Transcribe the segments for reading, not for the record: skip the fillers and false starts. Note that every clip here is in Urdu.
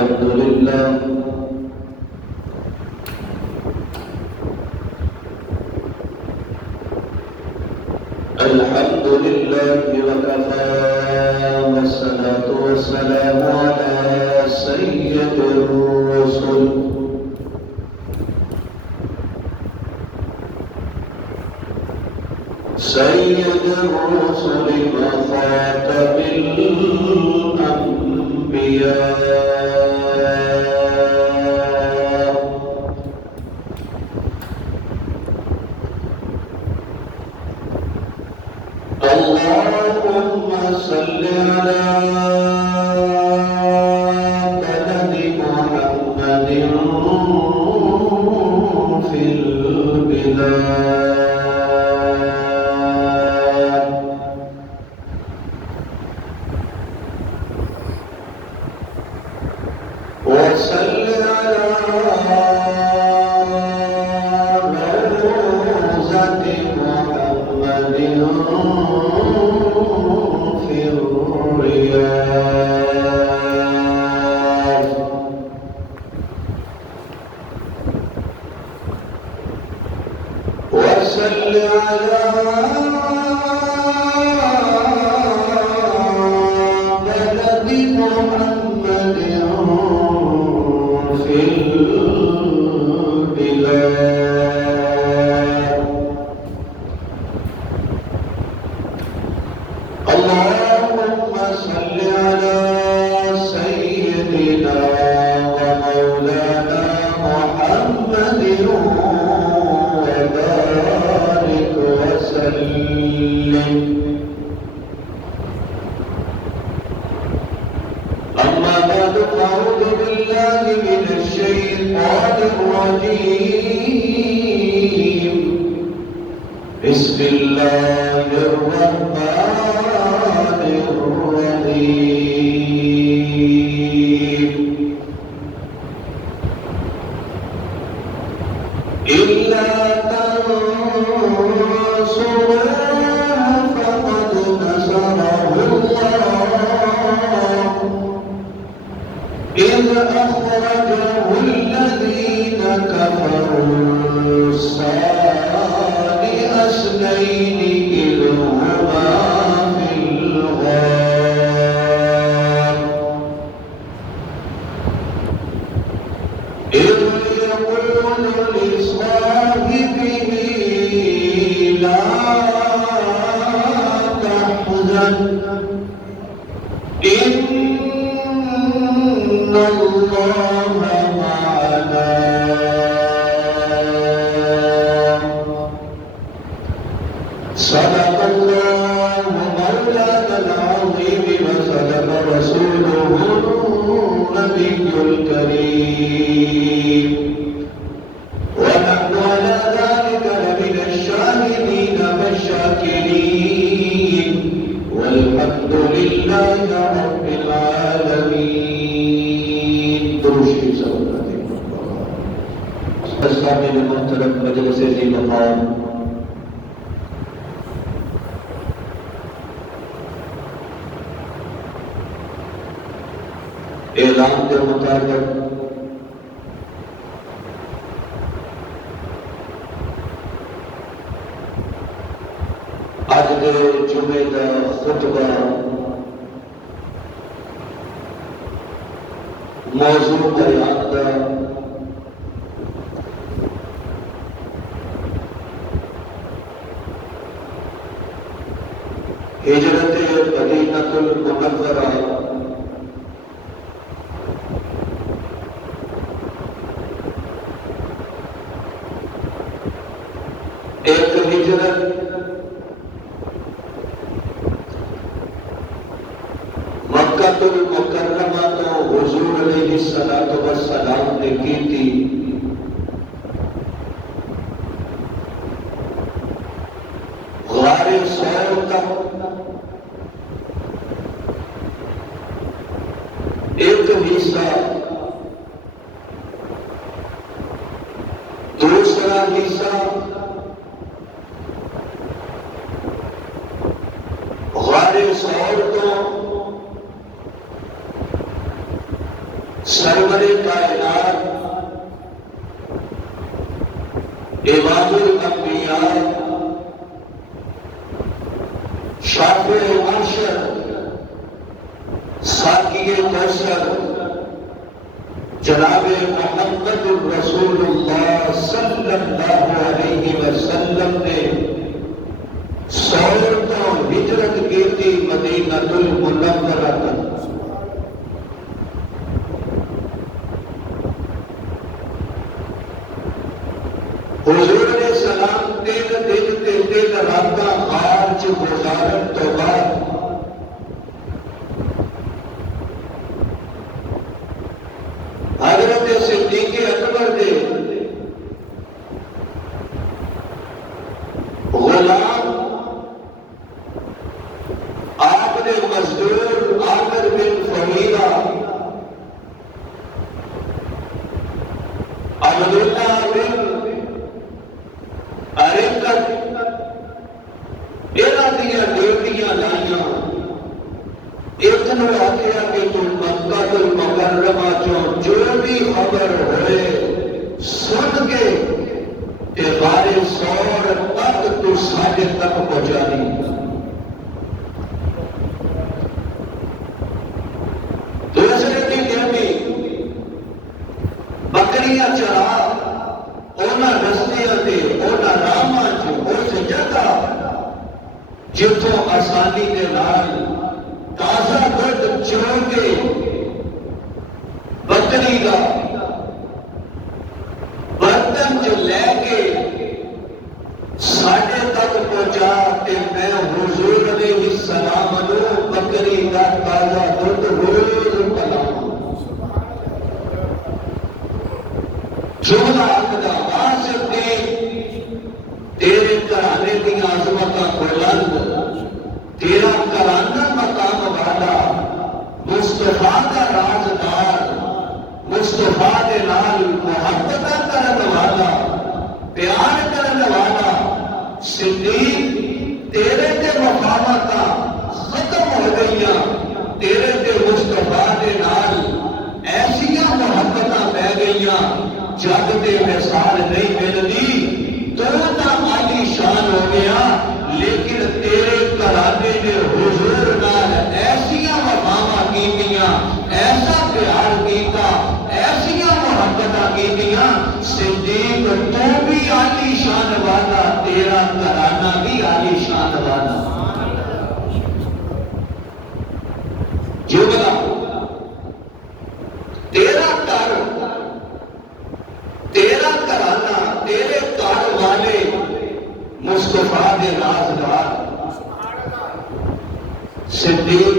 الحمد لله الحمد لله وكفى والصلاة والسلام على سيد الرسل وخاتم الأنبياء اللهم صل على بلد محمد في البلاد وصل على روضة محمد في الرياض وصل على بلد محمد في البلاد اللهم صل على سيدنا ومولانا محمد وبارك وسلم أما بعد فأعوذ بالله من الشيطان الرجيم بسم الله الرحمن الرحيم إلا تنصروه فقد نصره الله إذ أخرجه الذين كفروا ثاني اثنين إذ هما في الغار إذ يقول لصاحبه لا تحزن إن الله معنا صدق الله مولانا العظيم وصدق رسوله النبي الكريم ونحن على ذلك لمن الشاهدين والشاكرين والحمد لله رب العالمين درشي سلامة أسلامي المحترم مجلس ذي مقام اعلان کے مطابق آج کے جمعے کا خطبہ موضوع بیان کا ہجرت مدینہ المنورہ ایک ہجرت مکہ المکرمہ تو حضور علیہ الصلوۃ والسلام نے کی تھی غار ثور کا ایک حصہ دوسرا حصہ غار ثور کو سرور کائنات امام الانبیاء شافع معشر ساقی کوثر جناب محمد الرسول اللہ صلی اللہ علیہ وسلم نے سور تو ہجرت کی تھی مدینہ المنورہ تک. حضور نے سلام تین دن تے تین راتاں غار چ گزارن تو بعد حضرت صدیق اکبر دے غلام آپ نے مزدور عامر بن فہیرہ عبداللہ بن ارکت یہاں دیا ڈیوٹیاں لائیاں. ایک نے آخیا کہ تم مکہ المکرمہ جو بھی خبر ہوئے سن کے کہ بارے سور تک تو ساڑھے تک پہنچانی. دوسرے کی ڈیوٹی بکریاں چرا اونا رستیاں دے اونا راما جو اس جگہ جتوں آسانی کے نال تازہ دودھ چو کے بکری کا برتن جو لے کے ساڑھے تک پہنچا کہ میں حضور علیہ السلام نو بکری کا تازہ دودھ روز پلاؤں. جملہ آخدا آصف نے تیرے گھرانے کی عظمتاں بلند تیرا گھرانہ مقام والا مصطفیٰ کا رازدار مصطفیٰ دے نال محبت کرن والا پیار کرن والا صدیق تیرے تے مقاماتاں ختم ہو گئیاں تیرے تے مصطفیٰ دے نال ایسیاں محبتاں بہ گئیاں جگ دے مثال نہیں ملدی. تو عالی شان ہو گیا لیکن تیرے گھرانے نے حضور نال ایسیاں وفاواں کیتیاں ایسا پیار کیتا ایسیاں محبتاں کیتیاں. صدیق تو بھی عالی شان والا تیرا گھرانہ بھی عالی شان والا. جملہ تیرا گھر تیرا گھرانہ تیرے گھر والے مصطفیٰ دے رازدار. صدیق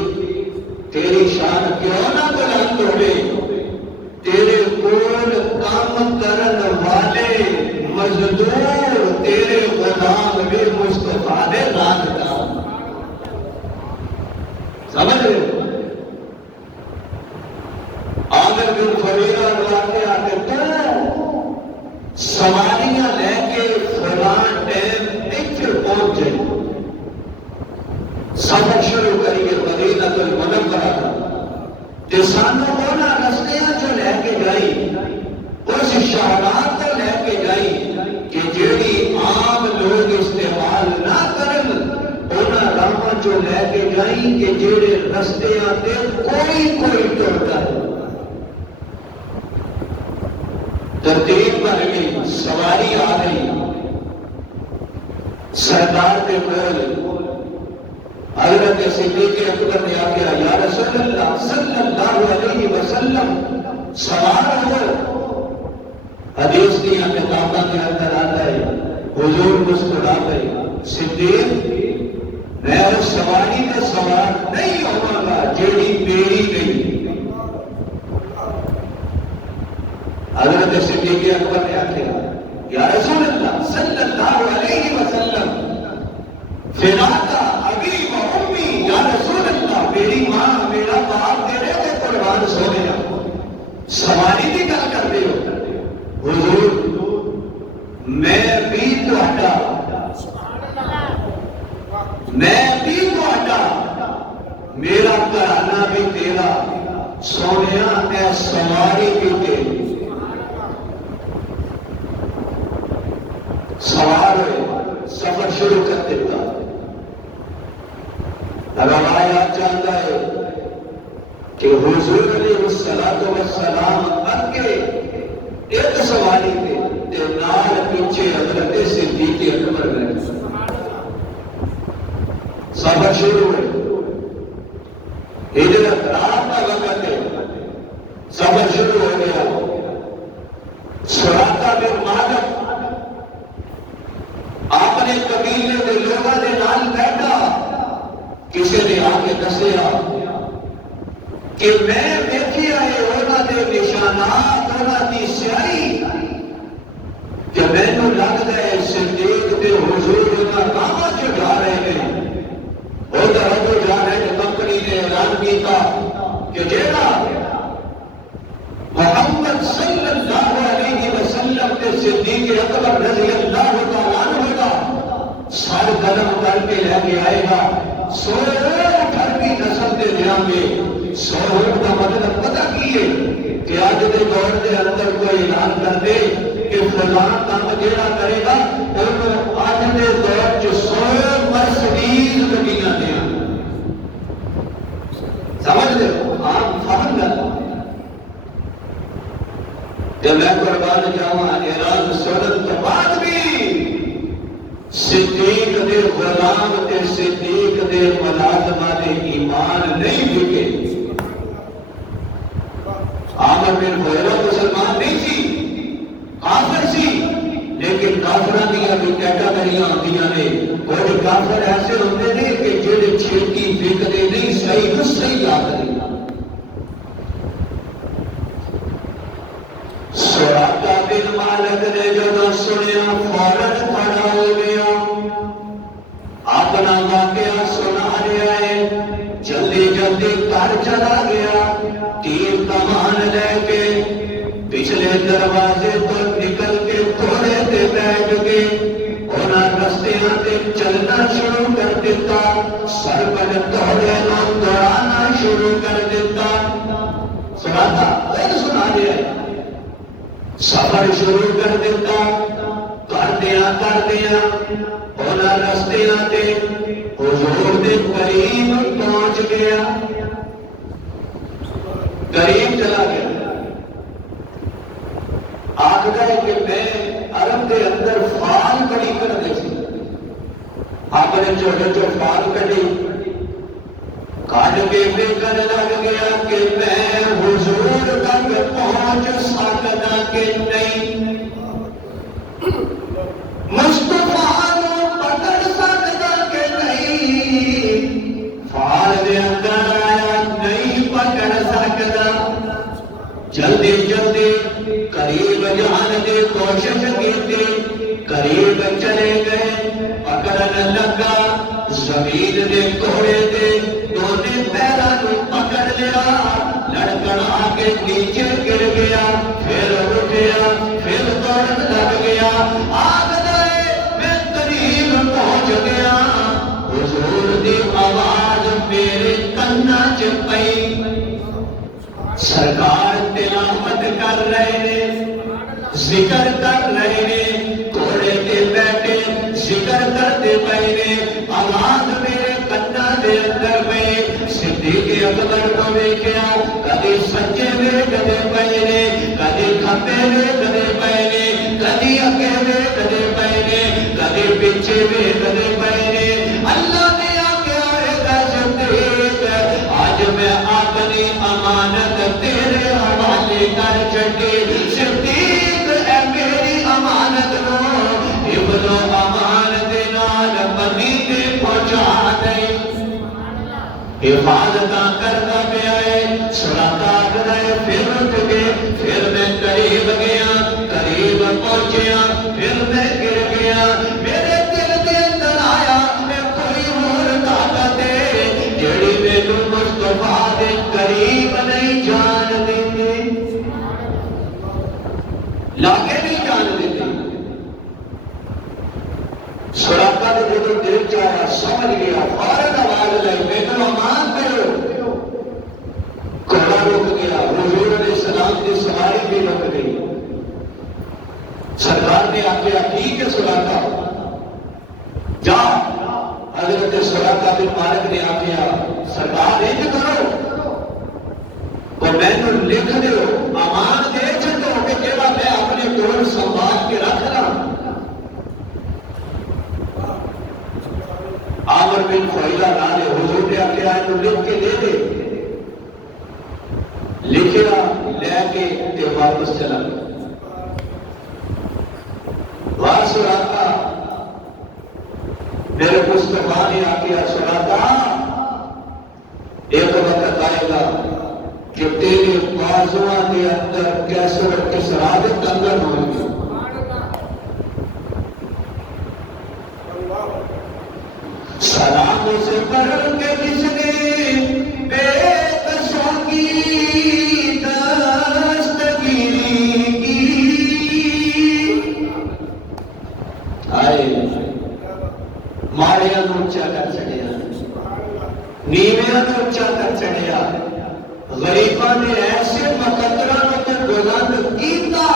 تیری شان کیوں نہ بلند ہوئے تیرے کول کام کرن والے مزدور تیرے غلام بھی مصطفیٰ دے رازدار. سمجھ رہے عامر بن فہیرہ روایت آتے تو سواریاں لے کے فلان ٹائم اتنے پہنچ جائے سفر شروع کریے مدینہ المنورہ تے سانو اونا رستیاں جو لے کے جائی اس شہرات کو لے کے جائی کہ جیڑی عام لوگ استعمال نہ کرن اونا راما جو لے کے جائی کہ جیڑے رستیاں تے کوئی ٹرتا ہے. ترتیب پر گئی سواری آ گئی سردار کے کول حضرت صدیق اکبر نے آگیا یا رسول اللہ صلی اللہ علیہ وسلم سوار ہو. حدیث کی کتابوں کے اندر آتا ہے حضور مسکرا گئے صدیق میں اس سواری کا سوار نہیں ہوں گا جیڑی میری گئی. حضرت صدیق اکبر نے آخیا یا رسول اللہ صلی اللہ علیہ وسلم فداک ابی و امی یا رسول اللہ میری ماں میرا باپ تیرے تے قربان سو گیا. سواری کی گل کرتے ہو حضور میں بھی میرا گھرانہ بھی تیرا. سونیا اے سواری پی کے سوار ہوئے، سفر شروع کر دیتا۔ روایات چاہتا ہے کہ حضور علیہ السلام اب کے ایک سواری تھے تے نال پیچھے حضرت صدیق اکبر گئے۔ سفر شروع ہوئے، ہجرت رات کا وقت ہے، سفر شروع ہو گیا۔ سراقہ بن مالک اپنے قبیلے کے لوگوں کے نال بیٹھا، کسی نے آ کے دسیا کہ میں دیکھیا ہے انہاں دے نشانات، انہاں دی سیاہی کہ مینوں لگدا ہے صدیق تے حضور انہاں راہاں چ جا رہے ہیں۔ ادھر ادھر جا رہے ہیں، کمپنی نے اعلان کیتا کہ جیڑا محمد صلی اللہ علیہ وسلم تے صدیق اکبر رضی اللہ تعالیٰ عنہ کا سر قدم کر کے لے کے آئے گا، سو اٹھر کی نسل دے دیاں گے۔ سو اٹھ کا مطلب پتہ کی ہے کہ آج دے دور دے اندر کوئی اعلان کر دے کہ فلان کام جیڑا کرے گا انہوں آج دے دور جو 100 مرسڈیز گڈیاں دے۔ سمجھ لے آپ فہم گا کہ میں قربان جاواں اعلان سنت تو بعد بھی صدیق دے غلام تے صدیق دے ملازمہ دے ایمان نہیں بکے۔ عامر بن فہیرہ مسلمان نہیں سی، کافر سی، لیکن کافران دیا بھی کیٹاگریاں ہوندیاں نے۔ کچھ کافر ایسے ہوتے ہیں کہ جڑے چھیڑکی فکرے نہیں، صحیح تو صحیح یاد نہیں۔ سراقہ بن مالک نے جو سنیا فوراً کھڑا ہو گیا، اپنا واقعہ سنا رہا ہے، جلدی جلدی گھر چلا گیا، تیر کمان لے کے پچھلے دروازے تو نکل کے تھوڑے سے بیٹھ کے انہاں رستیاں تے چلنا شروع کر دیتا، سر پر دوڑے نہ دوڑانا شروع کر دیتا۔ سناتا خود سنا رہا ہے، سفر شروع کر دیتا، کر دیا انہاں رستیاں تے حضور دے قریب پہنچ گیا، قریب چلا گیا۔ آخر ہے کہ میں عرب کے اندر فال بڑی کر دے سی، آپ نے چھوٹے جو فال کٹی کاٹ کے فکر لگ گیا کہ میں حضور تک پہنچ سکتا کہ نہیں، مصطفیٰ کو پکڑ سکتا کہ نہیں، فال دے اندر آیا نہیں پکڑ سکتا۔ جلدی جلدی قریب جان دی کوشش کی، قریب چلے گئے، پکڑن لگا، زمین دے کوڑے دے دونے پیروں پکڑ لیا، لڑکڑا کے نیچے گر گیا، پھر اٹھیا، پھر دوڑن لگ گیا، آگ دائے میں قریب پہنچ گیا، حضور دی آواز میرے کنا چ پئی، سرکار تلاوت کر رہے نے، ذکر کر رہے نے، گھوڑے تے بیٹھے ذکر کرتے پئے نے، آواز میرے کنا دے اندر میں صدیق اکبر کو ویکھیا، کدی سجے ویکھدے پئے نے، کدی کھبے ویکھدے پئے نے، کدی اگے ویکھدے پئے نے، کدی پیچھے ویکھدے پئے نے۔ اللہ نے آکھیا اے صدیق آج میں اپنی امانت تیرے حوالے کر چھڈی، صدیق اے میری امانت نو حفظ و امان دے نال مدینے پہنچا دے۔ حفاظت کرتا پیا ہے، سراقہ آخر ہے پھر اٹھ کے، پھر میں قریب گیا، قریب پہنچیا، پھر میں گر گیا، میرے دل کے اندر آیا میں کوئی اور طاقت ہے جڑی میرے مصطفیٰ دے قریب نہیں جان دیتی، لاگے نہیں جان دیتی۔ سراقہ نے جو دل چاہا سمجھ گیا، فوراً آواز لائی میرے امان کرو، گھوڑا رک گیا، حضور علیہ السلام کی سواری میری رک گئی. سرکار نے آخیا ٹھیک ہے سراقہ جا. حضرت سراقہ بن مالک نے آخیا سرکار انج کرو اور میں لکھ دیو امان دے چھڈو کہ جڑا میں اپنے کول سنبھال کے رکھ لاں. عامر بن فہیلہ نالے حضور نے آخیا انہوں لکھ کے دے دے. لکھیا لے کے تے واپس چلا گیا. واہ سراقہ میرے مصطفیٰ نے آخیا سراقہ ایک وقت آئے گا کہ تیرے بازواں کے اندر کیسر کسرا دے کنگن ہوں گے. سلام سے پڑھ کے جس نے بے کسوں کی دستگیری کی آئے ماڑیاں نو اونچا کر چڑھیا نیویاں نو اونچا کر چڑھیا غریباں نے ایسے مقدراں نو تے بلند کیتا.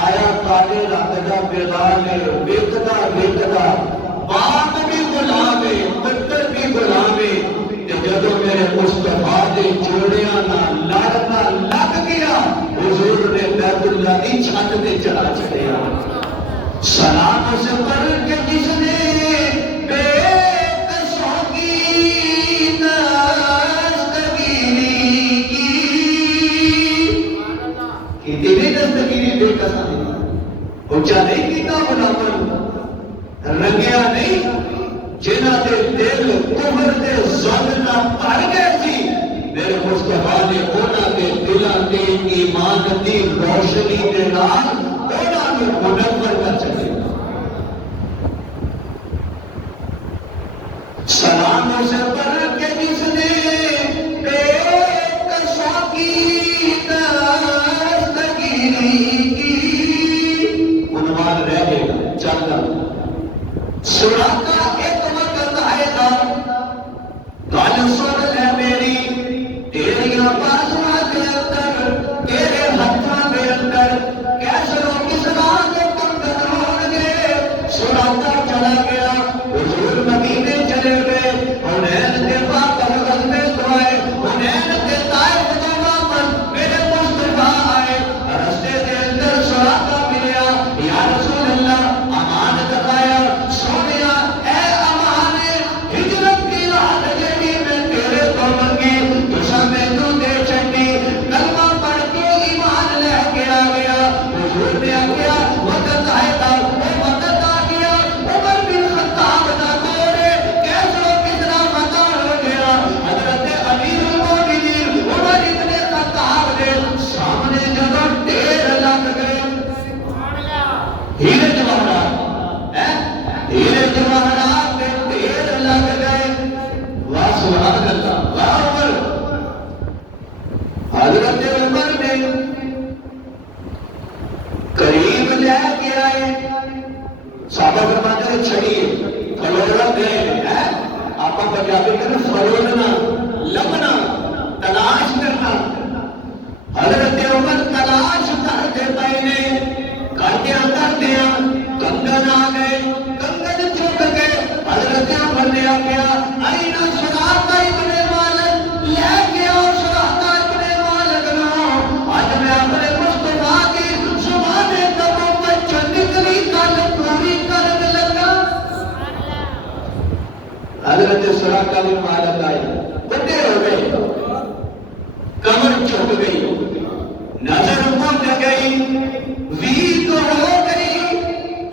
آیا کالے رنگ دا بلال وکدا وکدا باپ بھی غلام ہے پتر بھی غلام ہے. جدو میرے مصطفیٰ دے جوڑیاں نال لڑنا لگ گیا حضور نے بیت اللہ دی چھت تے چڑھا چڑھیا. سلام سے پڑھ کے جس نے بے کسوں کی دستگیری کی تیری دستگیری بے کساں اونچا نہیں کیتا غلاماں رنگیا نہیں جنہ دے دل کفر دے ظلم نہ بھر گئے سی. میرے مصطفیٰ نے انہاں دے دلاں تے ایمان دی روشنی دے نال انہاں نوں منور کر چکے. سلام سے پڑھ کے جس نے بے کسوں کی دستگیری کی عنوان رہ گئے گا چلتا. سراقہ ایک وقت آئے گا گل سن لے میری تیریاں بازواں دے اندر تیرے ہتھاں دے اندر کیسر و کسرا دے کنگن ہون گے. سراقہ چلا گیا حضور مدینے چلے گئے. حنین کے بعد غزوے تو آئے حنین کے طائف دا واپس میرے مصطفیٰ آئے. رستے دے اندر سراقہ ملیا یا رسول اللہ امان دکھایا. سونیا اے امان ہجرت کی رات جیڑی میں تیرے تو منگی تساں مینوں دے چھڈی کلمہ پڑھ کے ایمان لے کے آ گیا. حضور نے آخیا وقت آئے گا وہ وقت آ گیا. عمر بن خطاب دا دور ہے کیسر و کسرا فتح ہو گیا. حضرت امیر المومنین عمر ابن خطاب دے سامنے جدوں ڈھیر لگ گئے ہیرے جواہرات ہیرے جواہرات کے ڈھیر لگ گئے. واہ سبحان اللہ واہ عمر. حضرت عمر نے قریب لے کے آئے. صحابہ فرماتے ہیں چھڑیے فلوڑا دے آپ پنجابی کہتے ہیں فلوڑنا لبنا تلاش کرنا. حضرت عمر تلاش کرتے پئے نے کردیا کنگن آ گئے کنگن چک گئے. حضرت عمر نے آخیا اینا سراقہ ابن مالک لے کے آؤ سراقہ ابن مالک نو. آج میں اپنے مصطفیٰ کی زبان نبوت چ نکلی گل پوری کرن لگا. حضرت سراقہ بن مالک آئے بڑے ہو گئے کمر چک گئی نظر مٹ گئی ویک ہو گئی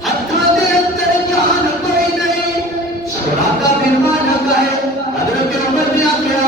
ہتھاں دے اندر جان کوئی نہیں. سراقہ بن مالک آئے. حضرت عمر نے آخیا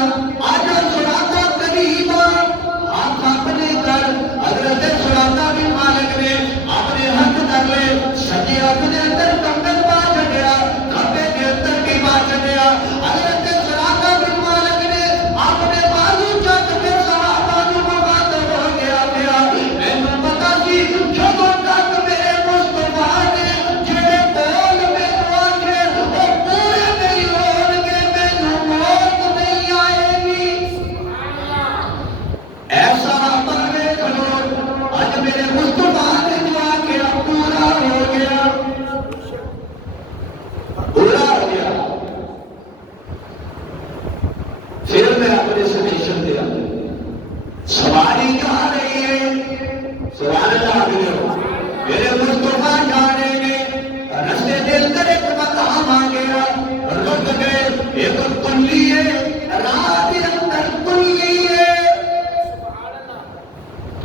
آجا سراقہ قریب ہاتھ اپنے کر. حضرت سراقہ بن مالک نے اپنے ہاتھ کر لے. سجے ہاتھ دے اندر کنگن پا چھڈیا کھبے دے اندر بھی پا چھڈیا. حضرت سراقہ بن مالک نے اپنے بازو چک کے صحابہ نوں مخاطب ہو گیا مینوں پتا سی جدوں تک میرے مصطفیٰ نے جڑے بول مینوں آکھے وہ پورے نہیں ہون گے مینوں موت نہیں آئے گی. ایسا بنے کھلو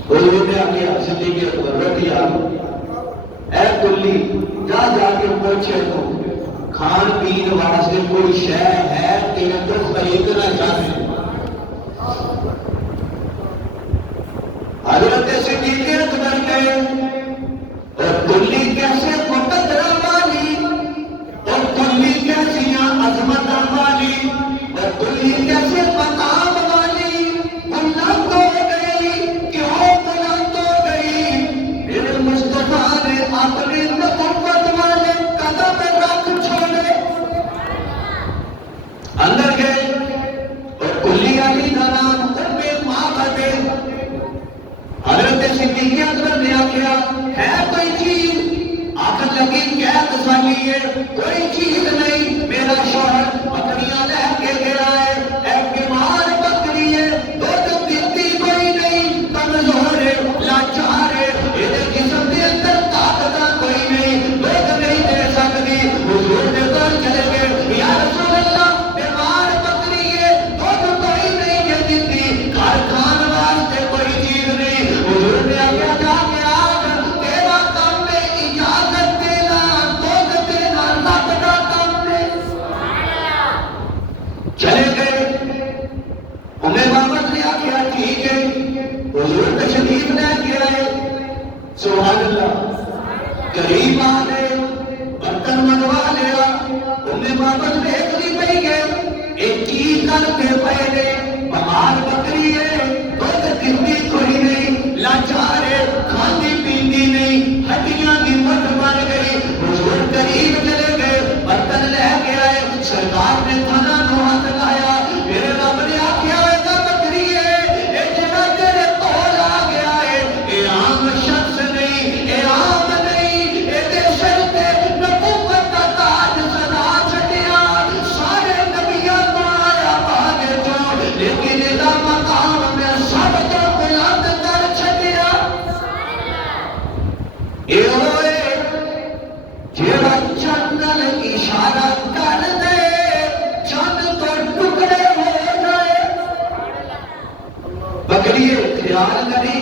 حضور نے آگے صدیق اکبر رضی اللہ اے کلی جا جا کے پوچھے تو کھان پین واسطے کوئی شے ہے تیرے تو خریدنا چاہتے حضرت صدیق اکبر گئے اور کلی کیسے مقدرہ والی اور کلی کیسی عظمت والی اور کلی کیسے مقام والی بلند ہو گئی کیوں بلند ہو گئی میرے مصطفیٰ نے اپنے نبوت والے قدم رکھ چھوڑے اندر گئے اور کلی علی کا نام معبد حضرت صدیق اکبر نے آخیا ہے کوئی چیز آخر لگی کیا تسلی ہے کوئی چیز نہیں میرا شوہر بکریاں لے کے گیا ہے ایک بیمار بکری ہے دودھ دیتی کوئی نہیں کمزور ہے لاچار ہے یہ جسم کے اندر طاقت کوئی نہیں دودھ نہیں دے سکتی حضور نے کہا چلے گئے یا رسول اللہ بیمار بکری ہے دودھ کوئی نہیں ہے دیتی گھر کھان واسطے کوئی چیز نہیں حضور نے آگے جا کے آج تیرا کام میں اجازت دینا دودھ دینا رب کا کام ہے چلے گئے انہیں واپس لیا کیا ٹھیک ہے حضور تشریف لے کے آئے سبحان اللہ قریب آ گئے برتن منگوا لیا انہیں واپس دیکھنی پڑی گئے ایک چیز کر کے پہلے بیمار بکری ہے دودھ دیتی کوئی نہیں لاچار ہے کھاتی پیتی نہیں ہڈیاں کی مٹ مر گئی حضور قریب چلے گئے برتن لے کے آئے سرکار نے تھنا نو ہاتھ لایا میرے رب نے آخیا ایسا بکری ہے یہ جگہ تیرے کول آ گیا ہے یہ عام شخص نہیں یہ عام نہیں یہ سر تے نبوت کا تاج سجا چھٹیا سارے نبیوں کو آیا باغے جو لیکن یہ مقام میں سب کو بلند کر چھٹیا اے ہوئے جیڑا چنگل اشارہ کر دے چند تو ٹکڑے ہو جائے بکری خیال کری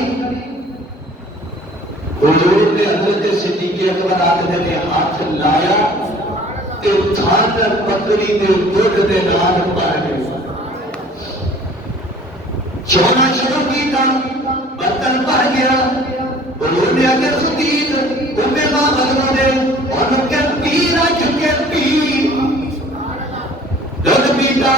حضور نے حضرت صدیق اکبر آخر نے ہاتھ لایا تے تھن بکری دے دودھ دے نال بھر گئی چونا شروع کیتا برتن بھر گیا حضور نے آگے صدیق انہیں ماں بدلوں نے اور ان کے پیر آ چکے پیر دودھ پیتا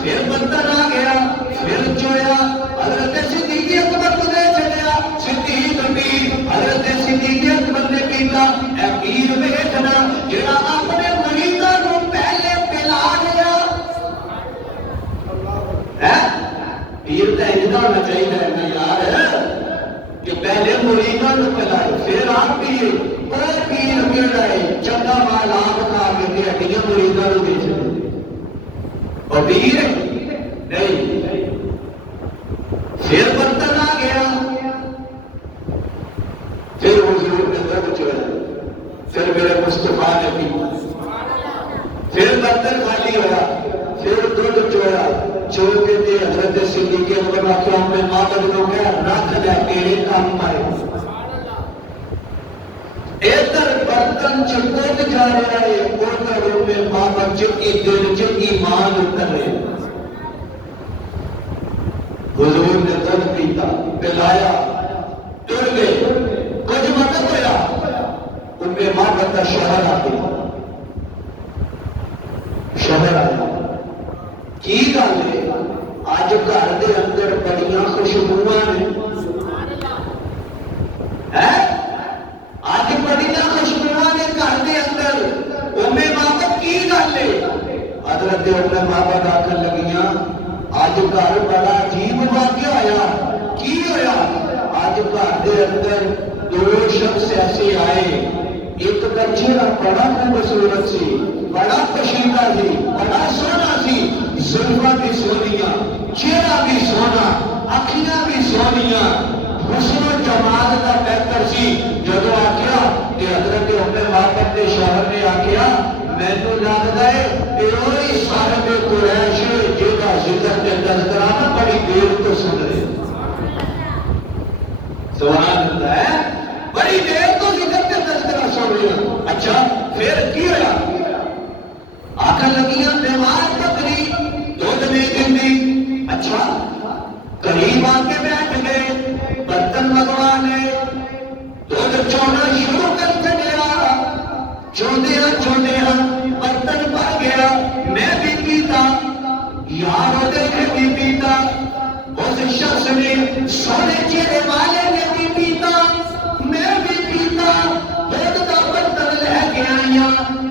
پھر برتن آ گیا پھر چویا حضرت صدیق اکبر کو دے چلیا صدیق پیر حضرت صدیق اکبر نے پیتا اے پیر بیٹھنا جڑا اپنے مریداں کو پہلے پلا لیا پیر کا اتنا ہونا چاہیے نا یار کہ پہلے مریداں کو پلائے پھر آپ پیے اور پیر کیڑا ہے چنگا مال آپ کھا کے ہڈیاں مریداں کو دے چلے اور پیر نہیں پھر برتن آ گیا پھر حضور نے دودھ چویا پھر میرے مصطفیٰ نے پیا پھر برتن خالی ہوا پھر دودھ چویا چو کے دے حضرت صدیق اکبر آخیا میں ماں بدلوں گیا رکھ لے تیرے کام پائے ادھر برتن چکوت جا رہا ہے ادھر میں ماں بچے کی دل چ ایمان اتر رہے حضور نے دودھ پیتا پلایا ٹر گئے کچھ مطلب ہوا ان میں ماں بچہ شوہر آ گیا شوہر آیا کی گل ہے اج گھر دے اندر بڑیاں خوشبوواں نے اج بڑیاں خوشبوواں نے گھر دے اندر اوے ماں کی گل ہے حضرت اپنے ماں باپ آخر لگیاں اج گھر بڑا عجیب واقعہ ہویا کی ہویا اج گھر دے اندر دو شخص ایسے آئے ایک کا چہرہ بڑا خوبصورت سی بڑا پشیدہ سی بڑا سونا سی زلفاں بھی سونیاں چہرہ بھی سونا اکھیاں بھی سونیاں حسن و جمال کا بہتر سی جدو آخیا کہ حضرت اپنے باپ کے شوہر نے آخیا مینوں لگدا ہے کہ وہی صاحب قریش جہاں ذکر تے تذکرہ بڑی دیر تو سن رہے سبحان اللہ ہے. بڑی دیر تو ذکر کے تذکرہ سن رہی ہوں. اچھا پھر کی ہوا؟ آکھن لگیاں بیمار بکری دودھ نہیں دینی. اچھا قریب آ کے بیٹھ گئے، برتن منگوانے، دودھ چونا شروع کر چلیا. چوندیا برتن بھر گیا. میں بھی پیتا، یار نے بھی پیتا، اس شخص نے سونے چہرے والے نے بھی پیتا، میں بھی پیتا. دودھ کا برتن لے کے آیا،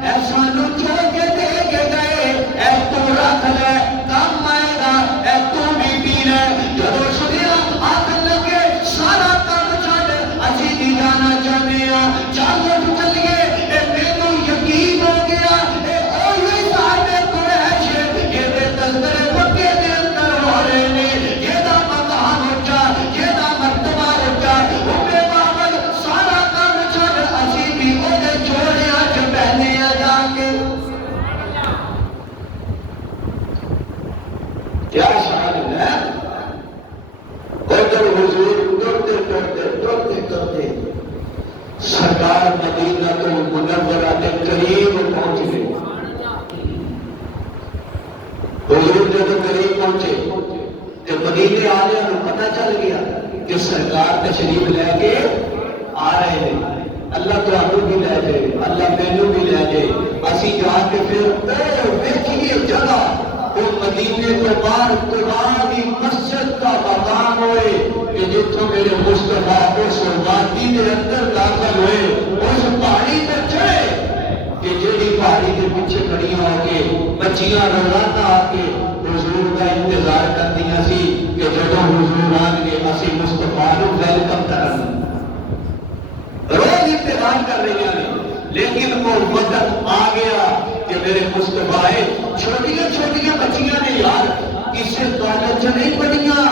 ایسا نو چھوڑ کے دے کے گئے، اے تو رکھ لے کام آئے گا، اے تو بھی پی لے. جب سنیا آکھن لگے سارا کام چھڈ اسی بھی جانا چاہتے ہیں، چلو چلیے. اے مینوں یقین ہو گیا اے اوہی صاحب قریش یہ تذکرے مکے دے اندر ہو رہے نے. یہ دا مقام اونچا، یہ دا مرتبہ اونچا. اوے بابل سارا کام چھڈ اسی بھی اودے جوڑیاں چ بہنے آ جا کے. کیا شان ہے. ادھر حضور ٹرتے ٹرتے سرکار مدینہ المنورہ کے قریب پہنچ گئے. حضور جب قریب پہنچے تو مدینے والوں کو پتہ چل گیا کہ سرکار تشریف لے کے آ رہے ہیں. اللہ تو آپ بھی لے جائے، اللہ مینوں بھی لے جائے. اسی جا کے پھر ویکھیے جگہ وہ مدینے تو باہر قباء کی مسجد کا مقام ہوئے کہ جتوں میرے مصطفیٰ اس وادی کے اندر داخل ہوئے، اس پہاڑی پہ چڑھے کہ جیڑی پہاڑی کے پیچھے کھڑی ہو کے بچیاں روزانہ آ کے حضور کا انتظار کرتیاں سی کہ جدوں حضور آن گے اسی مصطفیٰ کو ویلکم کرن. روز انتظار کر رہی ہیں لیکن وہ وقت آ گیا کہ میرے مصطفیٰ چھوٹیاں بچیاں نے یار کسے کالج نہیں پڑھیاں،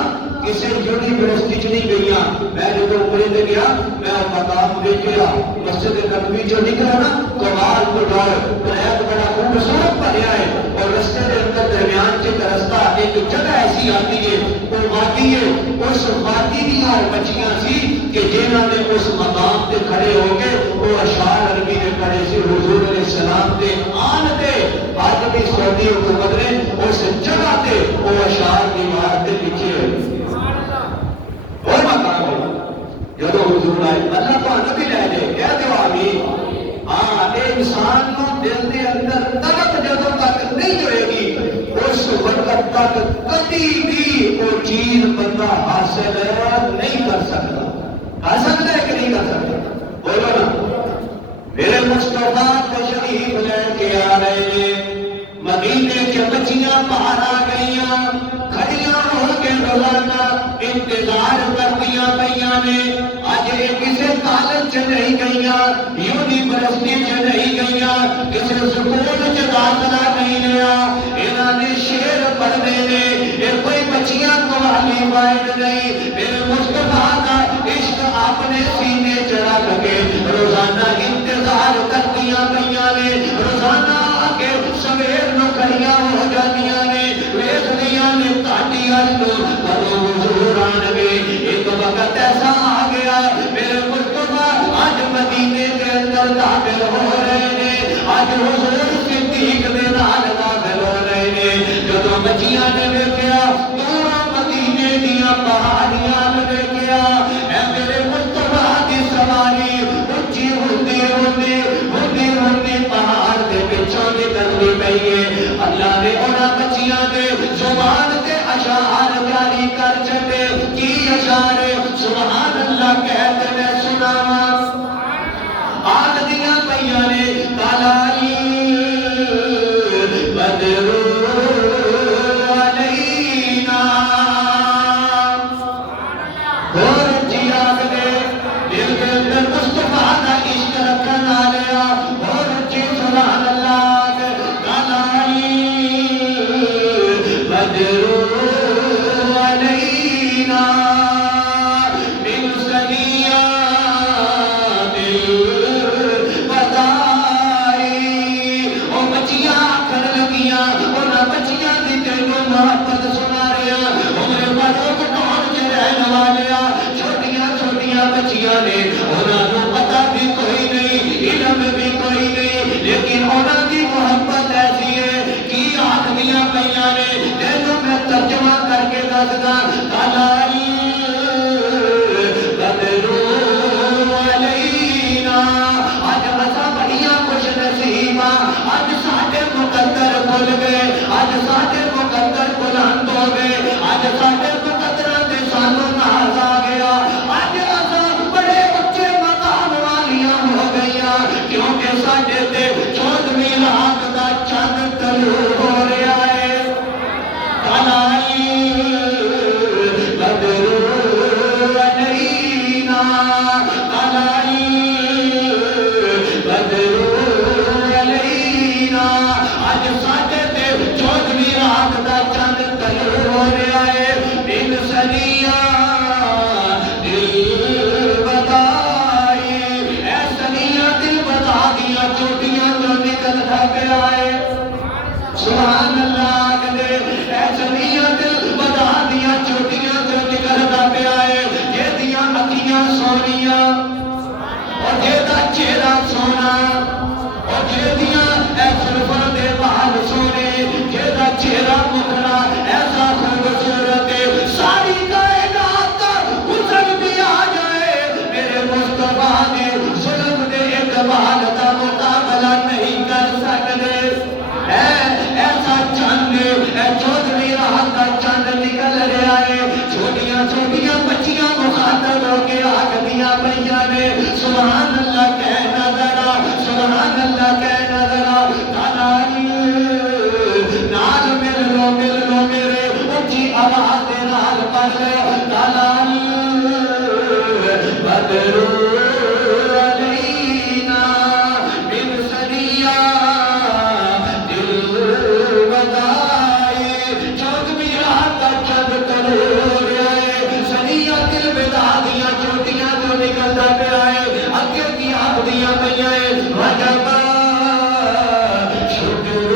کسے یونیورسٹی چ نہیں گئیاں. میں جب عمرے تے گیا میں مقام دیکھا مسجد نبوی جو نکلا نا کمال کو ڈور ایک بڑا خوبصورت بنیا ہے اور رستے کے اندر درمیان سے رستہ ایک جگہ ایسی آتی ہے وہ وادی ہے. اس وادی دیا بچیاں سی کہ جنہاں نے اس مقام تے کھڑے ہو کے وہ اشعار عربی نے پڑھے سی حضور علیہ السلام دے آن تے آج بھی سعودی حکومت نے اس جگہ تے وہ اشعار دیوار تے لکھے ہوئے. اور مقام ہے جب حضور آئے اللہ کو نبی لے جائے کیا جوابی. ہاں اے انسان کو دل دے اندر طرف جدوں تک نہیں ہوئے گی اس وقت تک کبھی بھی وہ چیز بندہ حاصل نہیں کر سکتا. حاصل ہے کہ نہیں کر سکتا؟ بولو نا. میرے مصطفیٰ تشریف لے کے آ رہے ہیں. مدینے کے بچیاں باہر آ گئیاں کھڑیاں ہو کے روزانہ انتظار کرتیاں پئیاں نے. اج یہ کسی کالج چ نہیں گئیاں، یونیورسٹی چ نہیں گئیاں، کسی سکول چ داخلہ نہیں لیا. انہاں نے شعر پڑھنے نے. یہ کوئی بچیاں کوالیفائڈ نہیں. میرے مصطفیٰ کا عشق اپنے سینے چ رکھ کے روزانہ انتظار کرتیاں پئیاں نے. روزانہ آگے سویر نو کھڑیاں ہو جاندیاں نے ویکھدیاں نے تہاڈی ال کدوں حضور آن گے. ایک وقت ایسا آ گیا میرے مصطفیٰ آج مدینے کے اندر داخل ہو رہے نے. آج حضور صدیق دے نال داخل ہو رہے نے. جدوں بچیاں نے ویکھیا دوروں مدینے دیاں پہاڑیاں نے ویکھیا اے میرے مصطفیٰ دی سواری اونچی ہوندی پہاڑ دے پچھوں نکلنی پئی ہے. اللہ نے انہاں بچیاں دے زبان تے اشعار جاری کر چھڈے. کی اشعار سبحان اللہ کہتے میں سناواں. آل دیاں پئیاں نے کالائی بچیاں نے انہاں نوں پتہ بھی کوئی نہیں علم بھی کوئی نہیں لیکن انہاں دی محبت ایسی ہے کہ آخریاں پئیاں نے تینوں میں ترجمہ کر کے دسدا کلائی بدرو علینا اج اساں بڑیاں خوش نصیب اج ساڈے مقدر کھل گئے اج ساڈے مقدر بلند ہو گئے اج ساڈے مقدراں تے سانوں ناز آ گیا اج اساں بڑے اچے مقام والیاں ہو گئیاں کیونکہ ساڈے تے 14ویں رات دا چاند طلوع ہو رہا ہے کلائی بدرو علینا کلائی بدرو علینا اج ساڈے تے 14ویں رات دا چاند طلوع ہو رہا ہے دن سنیاں دل بدائی اے سنیاں دل بدا دیا چوٹیاں جو نکلتا پیا ہے سبحان اللہ کہتے اے سنیاں دل بدا دیا چوٹیاں جو نکلتا پیا ہے یہ دیاں اکھیاں سونیاں اور جیدہ چہرہ سونا اور جیدیاں اے سلفر دے بال سونے جیدہ چہرہ مکھنا ایسا خوبصورت ہے ساری کائنات حسن بھی آ جائے میرے مصطفیٰ نے ظلم دے اقبال کا مقابلہ نہیں کر سکتے ایسا چاند اے 14ویں رات کا چاند نکل رہا ہے چھوٹیاں چھوٹیاں بچیاں مخاطب ہو کے آگدیاں پئیاں نے سبحان اللہ کہنا ذرا سبحان اللہ کہنا ذرا کلائی نال مل لو میرے اونچی آواز دے نال پڑھ لو کلائی بدرو علینا من سنیاں دل بدائی 14ویں رات کا چاند طلوع ہو رہا ہے سنیاں دل بدا دیا چوٹیاں جو نکلتا پیا ہے اگے کی آخدیاں پئیاں ہے وجب شکر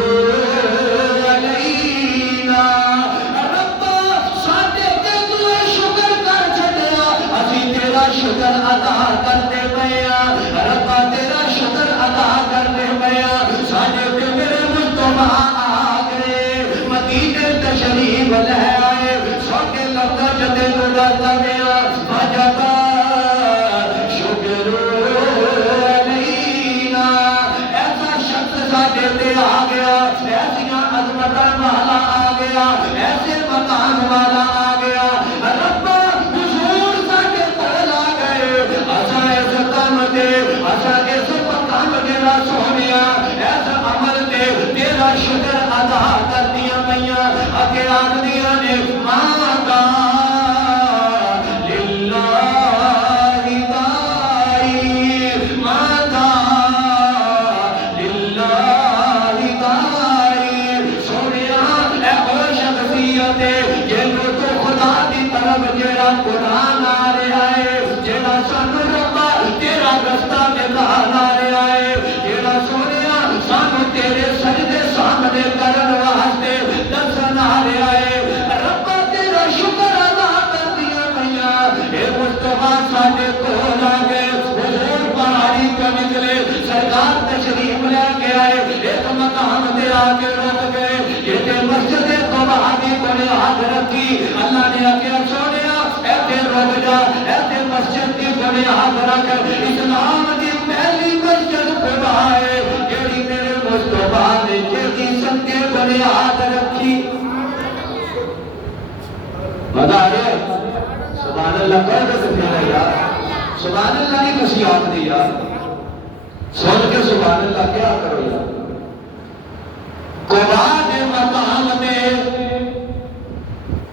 علینا ربا ساڈے تے تو شکر کر چھڈیا اسی تیرا شکر ادا کرتے پیا ربا تیرا شکر ادا کرتے پیا ساڈے تے میرے مصطفیٰ آ گئے مدینے تشریف لے آئے سوکے لفظ جتے تو دسدا پیا وجب شکر علینا ایسا شخص ساڈے تے آ گیا ایسیاں عظمتاں والا آ گیا ایسے مقام والا آ گیا ربا حضور ساڈے کول آ گئے اساں اس کام تے اساں اس مقام جڑا سونیا اس عمل تے تیرا شکر ادا کردیاں پئیاں اگے آکھدیاں نے ماتا قرآن آ رہا ہے جیڑا سانو ربا تیرا رستہ دکھان آ رہا ہے جیڑا سونیا سانو تیرے سجدے سامنے کرن واسطے دسن آ رہا ہے ربا تیرا شکر ادا کردیاں پئیاں اے مصطفیٰ ساڈے کول آ گئے حضور پہاڑی تو نکلے سرکار تشریف لے کے آئے ایک مقام تے آ کے رک گئے یہ تے مسجد قباء دی بڑے ہاتھ رکھی اللہ نے آکھیا سونیا ایتے رک جا ایتے مسجد کی بڑے ہاتھ رکھ اسلام دی پہلی مسجد قباء ہے جیڑی میرے مصطفیٰ نے جیڑی سب کے بڑے ہاتھ رکھی بتا رہے سبحان اللہ کہہ دے سکتے یار سبحان اللہ کی کسی آت دی یار سن کے سبحان اللہ کیا کرو یار قباء دے مقام میں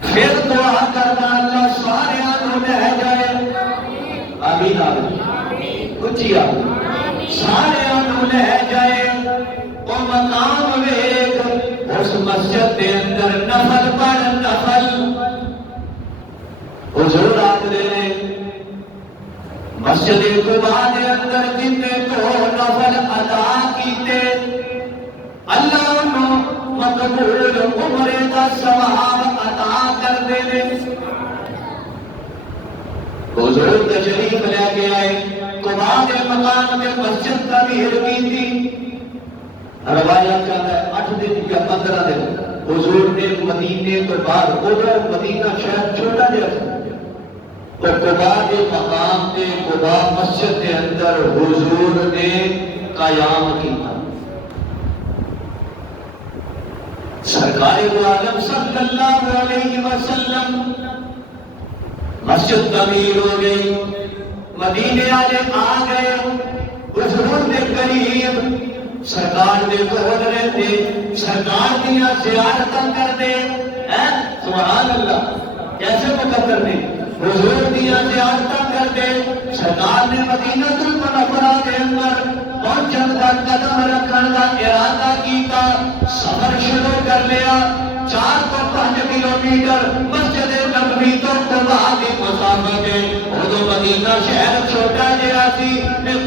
پھر دعا کرنا اللہ سارے آنوں لے جائے آمین آمین کچھی آمین سارے آنوں لے جائے وہ مقام ویگ اس مسجد دے اندر نفل پڑھ نفل حضور آت دینے مسجد قباء دے اندر جن نے تو نفل ادا کیتے اللہ انہوں مقبول عمرے کا ثواب عطا کر دینے حضور حضور تشریف لے کے آئے، قباء کے مقام میں مسجد تعمیر کی تھی۔ روایت چاہتا ہے 8 دن یا 15 دن حضور نے مدینے تو باہر، ادھر مدینہ شہر چھوٹا جہا تھا، اور قباء کے مقام تے قباء مسجد کے اندر حضور نے قیام کیا۔ سرکار دو عالم صلی اللہ علیہ وسلم مسجد تعمیر ہو گئی، مدینے والے آ گئے، حضور نے قریب سرکار دے کول رہتے، سرکار دیا زیارتاں کرتے، سبحان اللہ، کیسے مقدر نے حضور دیا زیارتاں کرتے۔ سرکار نے مدینہ المنورہ کے اندر پہنچن کا قدم رکھن کا ارادہ کیتا، سفر شروع کر لیا۔ 4 تو 5 کلومیٹر مسجد نبوی تو قباء کی مسافت ہے۔ ادو مدینہ شہر چھوٹا جہا سی،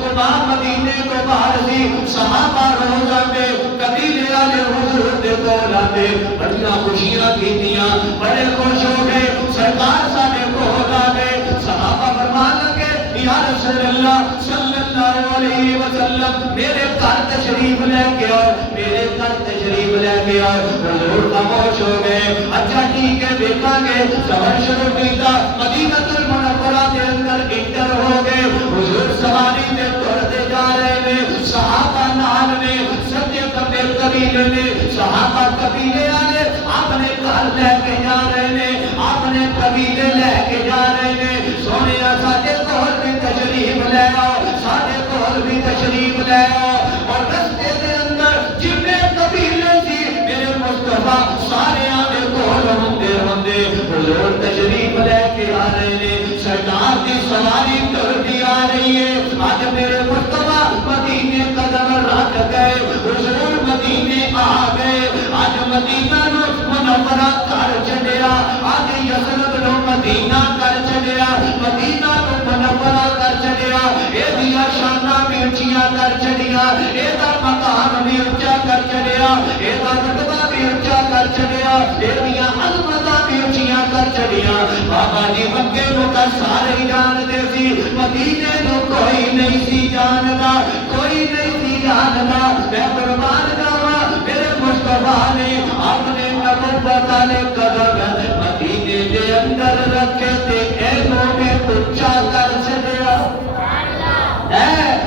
قباء مدینے تو باہر سی۔ صحابہ روز آتے، قبیلے والے حضور دے کول آتے، بڑیاں خوشیاں کیتیاں، بڑے خوش ہو گئے، سرکار ساڈے کول آ گئے۔ صحابہ فرمان لگے یا رسول اللہ صلی اللہ علیہ وسلم میرے گھر تشریف لے کے آؤ، میرے گھر تشریف لے کے آؤ۔ حضور خاموش ہو گئے، اچھا ٹھیک ہے دیکھا گے، سفر شروع کیتا، مدینہ المنورہ کے اندر انٹر ہو گئے۔ حضور سواری میں توڑتے جا رہے ہیں، صحابہ نال نے، سجے کبے قبیلے نے، صحابہ قبیلے والے اپنے گھر لے کے جا رہے ہیں، اپنے قبیلے لے کے جا رہے ہیں۔ سونے ساڈے کول بھی تشریف لے آؤ، ساڈے کول بھی تشریف لے آؤ۔ اور رستے دے اندر جتنے قبیلے سی میرے مصطفیٰ سارے آنے کول ہوندے حضور تشریف لے کے آ رہے ہیں۔ سرکار کی سواری ٹرتی آ رہی ہے، آج میرے مصطفیٰ مدینے قدم رکھ گئے، حضور مدینے آ گئے۔ آج مدینہ نو منورہ کر چھڈیا، آج یثرب نو مدینہ کر چھڈیا، مدینہ نو منورہ کر چھڈیا۔ اے دیا شاناں بھی اونچیاں کر چھڈیا، اے دا مقام بھی اونچا کر چھڈیا، اے دا رتبہ بھی اونچا کر چھڈیا، اے دیا عظمتاں بھی اونچیاں کر چھڈیا۔ بابا جی مکے نو تا سارے جاندے سی، مدینے نو کوئی نہیں سی جاندا، کوئی نہیں سی جاندا۔ میں قربان جاواں میرے مصطفیٰ نے اپنے نبوت والے قدم مدینے دے اندر رکھے تے اینو بھی اونچا کر چھڈیا،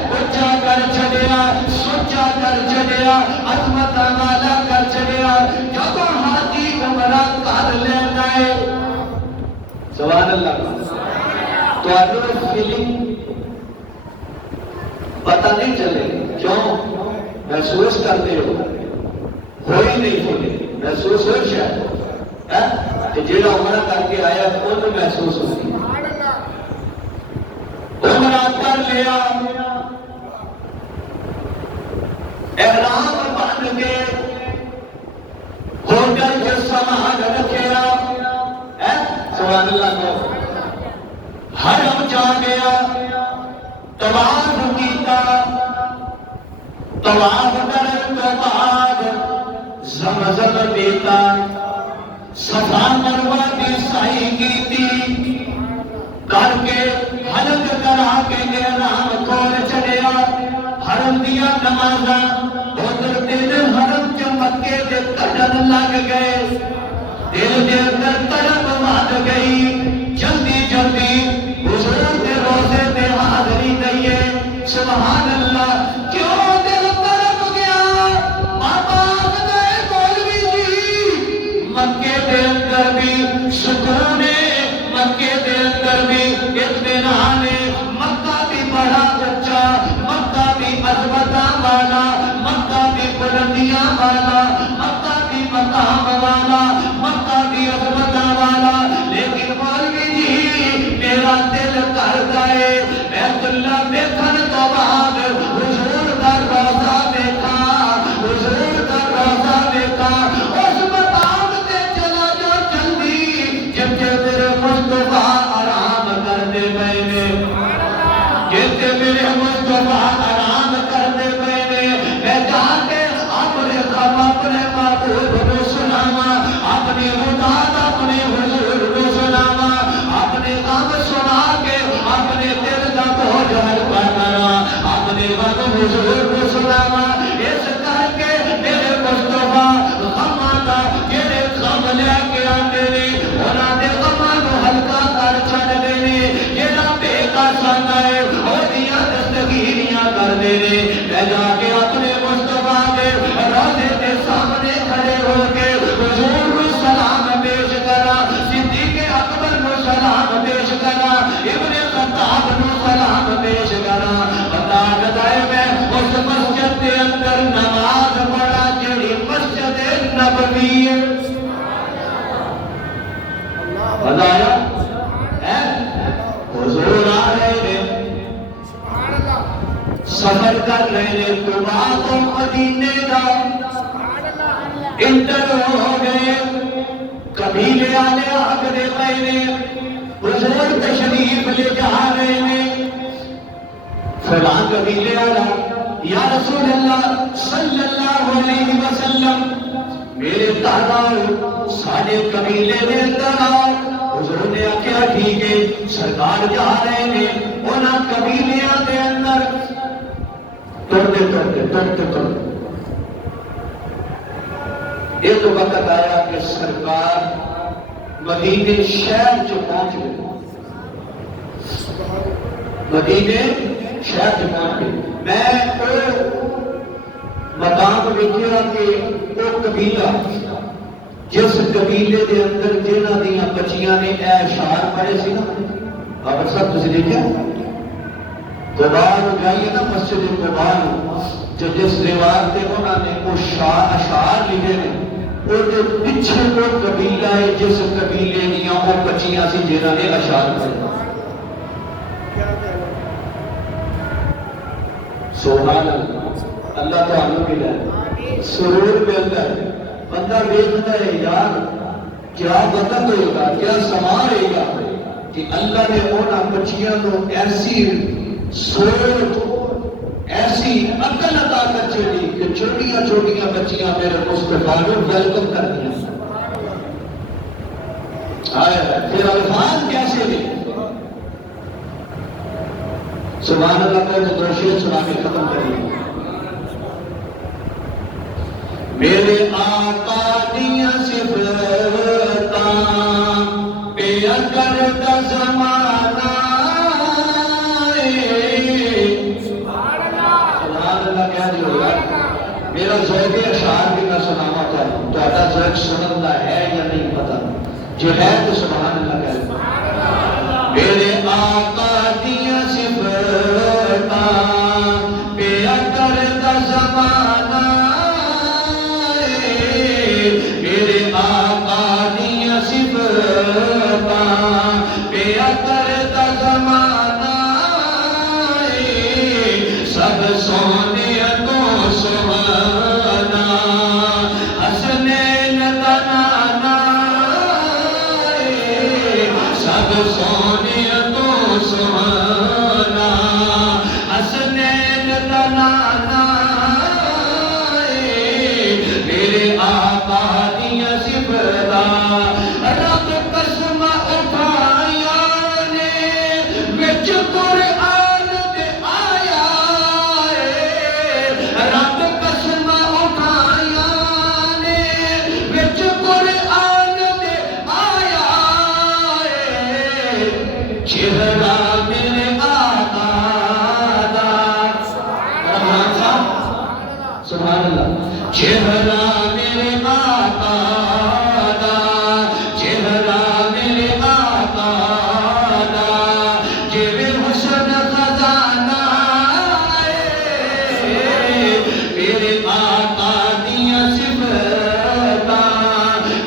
اونچا کر چھڈیا، سچا کر چھڈیا، عظمتاں والا کر چھڈیا۔ جدوں حاجی عمرہ کر لیندا ہے، سبحان اللہ، تو آدھو فیلنگ پتہ نہیں چلے کیوں محسوس کرتے ہو ہی نہیں فیلنگ محسوس ہو شاید جیڑا عمرہ کر کے آیا وہ تو محسوس ہوتی عمرہ کر لیا احرام بن کے ہوٹل کے سامان رکھیا سبحان اللہ کو حرم جا گیا طواف کیتا طواف کرن تو بعد زمزم پیتا صفا مروہ کی سعی کیتی کر کے حلق کرا کے احرام کھول چھڈیا حرم دیا نمازاں ادھر دل حرم چ مکے دے کڈن لگ گئے دل دے اندر تڑپ ود گئی جلدی جلدی حضور دے روزے تے حاضری دئیے سبحان اللہ کیوں دل تڑپ گیا بابا گئے مولوی جی مکے دے اندر بھی سکون ہے مکے دے اندر بھی اطمینان ہے مکہ بھی بڑا اونچا مکہ بھی عظمتاں والا مکہ بھی بلندیاں والا مکہ بھی مقام والا مکہ بھی عظمتاں والا لیکن مولوی جی میرا دل کرتا ہے بیت اللہ دیکھن تو بعد حضور دا روضہ دیکھا حضور دا روضہ دیکھا اس مقام تے چلا جا جلدی جتنے میرے مصطفیٰ آرام کرنے پئے نے جتنے میرے مصطفیٰ آرام کرنے پئے نے میں جا کے اپنے غم اپنے محبوب کو سناواں اپنی مداد اپنے حضور کو سناواں اپنے غم سنا کے کرتے ہیں میں جا کے اپنے مصطفیٰ کے روضے کے سامنے کھڑے ہو کے حضور کو سلام پیش کرا صدیق اکبر کو سلام پیش کرا ابن خطاب کو سلام پیش کرا بتا گدائے میں اس مسجد کے اندر نماز پڑھا جڑی مسجد نبوی ہے بتایا حضور آ رہے ہیں سفر کر رہے ہیں قبا تو مدینے کا انٹر ہو گئے قبیلے والے آگے پہلے حضور تشریف لے جا رہے ہیں فلاں قبیلے والا یا رسول اللہ صلی اللہ علیہ وسلم میرے دادا سارے قبیلے میں اندر آؤ حضور نے آکھیا ٹھیک ہے سرکار جا رہے ہیں انہاں قبیلیاں دے اندر ٹرتے ایک وقت آیا کہ سرکار مدینے شہر جو پہنچ گئے مدینے شہر جو پہنچ گئے میں مقام ویکھیا کہ وہ قبیلہ جس قبیلے دے اندر جنہاں دیاں بچیاں نے اے اشعار پڑھے سی نا بابر صاحب تسی دیکھیا قبار جائیے نا مسجد قبار جو جس دیوار تے انہاں نے وہ اشعار لکھے نے اور جو پیچھے وہ قبیلہ ہے جس قبیلے دیاں وہ بچیاں سی جنہاں نے اشعار پڑھے سبحان اللہ اللہ تعالیٰ ملا سرور ملتا ہے بندہ دیکھتا ہے یار کیا بدل ہوئے گا کیا سما رہے گا کہ اللہ نے اونا بچیاں کو ایسی سوچ ایسی عقل عطا کر چلی کہ چھوٹیاں چھوٹیاں بچیاں میرے مصطفیٰ کو ویلکم کر دیا پھر الفاظ کیسے دے سبحان اللہ کا جو دوشیت سنا کے ختم کریے میرے آقا دیا صفتاں بے اکر دا زمانہ سبحان اللہ کہہ دیو گا میرا ذوق اشعار بھی میں سناوا چاہوں تو ایسا ذوق سننا ہے یا نہیں پتا جو ہے تو سبحان اللہ کہہ دیو میرے آقا دیا صفتاں بے اکر دا زمانہ میرے آقا دیا صفتاں بے اکر دا زمانہ سب سونے تو سہانا حسنین دا نانا سب سونے تو سہانا حسنین دا نانا میرے آقا دیا صفتاں رب قسم اٹھایا نے وچ قرآن دے آیا رب قسم اٹھایا نے وچ قرآن دے آیا چہرہ میرے آقا دا سبحان اللہ چہرہ میرے آقا دا چہرہ میرے آقا دا جیوے حسن خزانہ میرے آقا دیا صفتاں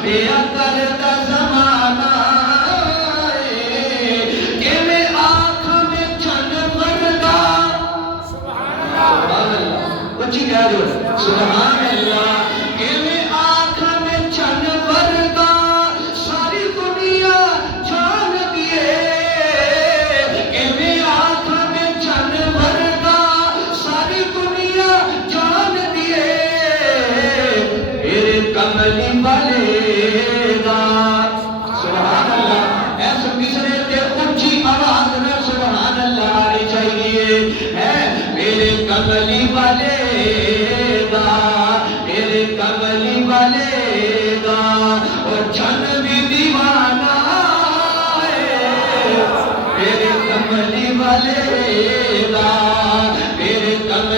بے اکر دا زمانہ جیوے آنکھ میں چن ورگا سبحان اللہ اچھی کہہ رہے ہو سبحان اللہ ایویں آنکھ میں چن ورگا ساری دنیا جان دیے ایویں آنکھ میں چن ورگا ساری دنیا جان دیے میرے کملی والے دا سبحان اللہ ایسا کسرے تے اونچی آواز میں سبحان اللہ آنی چاہیے میرے کملی والے میرے کملی والے دا اور جن بھی دیوانہ میرے کملی والے دا میرے کملی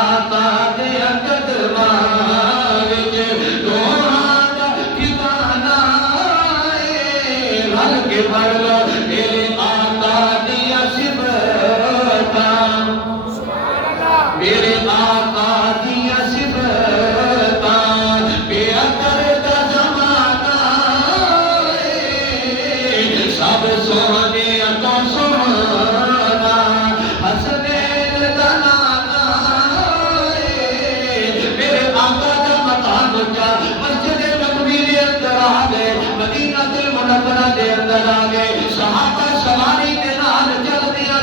آقا دے قدماں وچ دوہاں دا ٹھکانہ اے رل کے پڑھ لو میرے آقا دیاں صفتاں میرے آقا دیاں صفتاں بے اثر دا زمانہ اے سب سونے تو سونا حسنین دا نانا اے میرے آقا دا مقام اونچا مسجد نبوی دے اندر آ گئے مدینہ المنورہ دے اندر آ گئے صحابہ سواری دے نال چلدیاں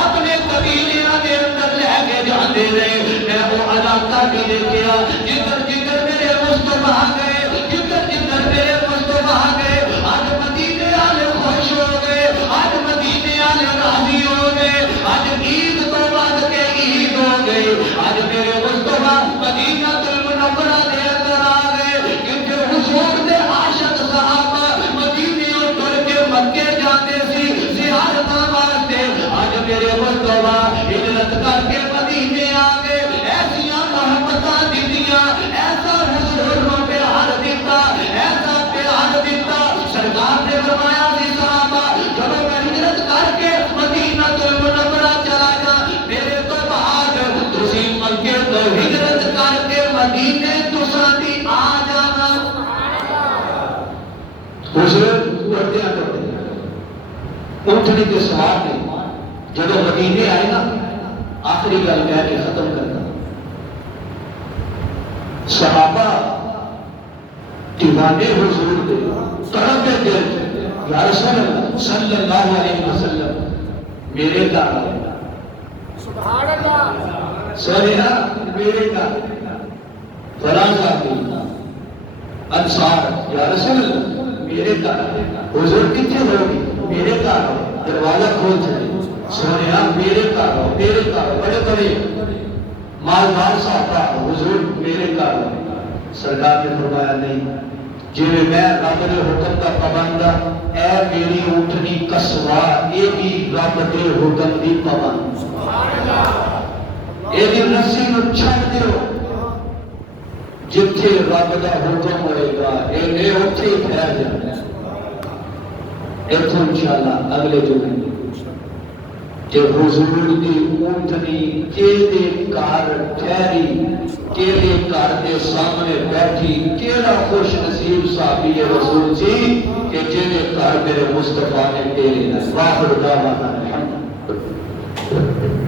اپنے قبیلیاں دے اندر لے کے جاندے رہے میں وہ علاقہ بھی دیکھیا جدھر جدھر میرے مصطفیٰ گئے جدھر جدھر میرے مصطفیٰ گئے آج مدینے والے خوش ہو گئے آج مدینے والے راضی ہو گئے آج عید تو بعد کے عید ہو گئی آج میرے مصطفیٰ مدینہ المنورہ دے اندر آ گئے کیونکہ حضور دے عاشق صحابہ مدینہ ٹر کے مکے جاتے سی زیارتاں واسطے آج میرے مصطفیٰ ہجرت کر کے مدینے آ گئے ایسیاں محبتاں دتیاں ایسا حضور نو پیار دیتا ایسا پیار دیتا سرکار نے فرمایا سی صحابہ جب میں ہجرت کر کے مدینہ المنورہ چلا جا میرے تو بعد تسی مکے تو ہجرت کر کے مدینے تساں دی آ جانا حضور پڑھدیاں اونٹنی کے سوار نے جب مدینے آئے نا آخری گل کہہ کے ختم کرنا صحابہ دیوانے حضور دے طرف دل یا رسول اللہ صلی اللہ علیہ وسلم میرے گھر سبحان اللہ سونے میرے گھر فلاں صاحب انصار یا رسول اللہ میرے گھر حضور کتنے ہوگی میرے گھر دروازہ کھول چلے سونے میرے گھر بڑے بڑے مالدار صاحب حضور میرے گھر سرکار نے فرمایا نہیں جی میں رب دے حکم کا پابند اے میری اونٹنی کسوا یہ بھی رب دے حکم دی پابند یہ رسی نو چھڑ دیو جتھے رب دا حکم ہوئے گا یہ اتھے ہی ٹھہر جانا اتھوں انشاءاللہ اگلے جمعے کہ حضور دی اونٹنی کیڑے گھر ٹھہری کیڑے گھر کے سامنے بیٹھی کیڑا خوش نصیب صحابی رسول جی کہ جنہیں گھر میرے مصطفیٰ نے ٹیرے نہ واخر دعوانا الحمد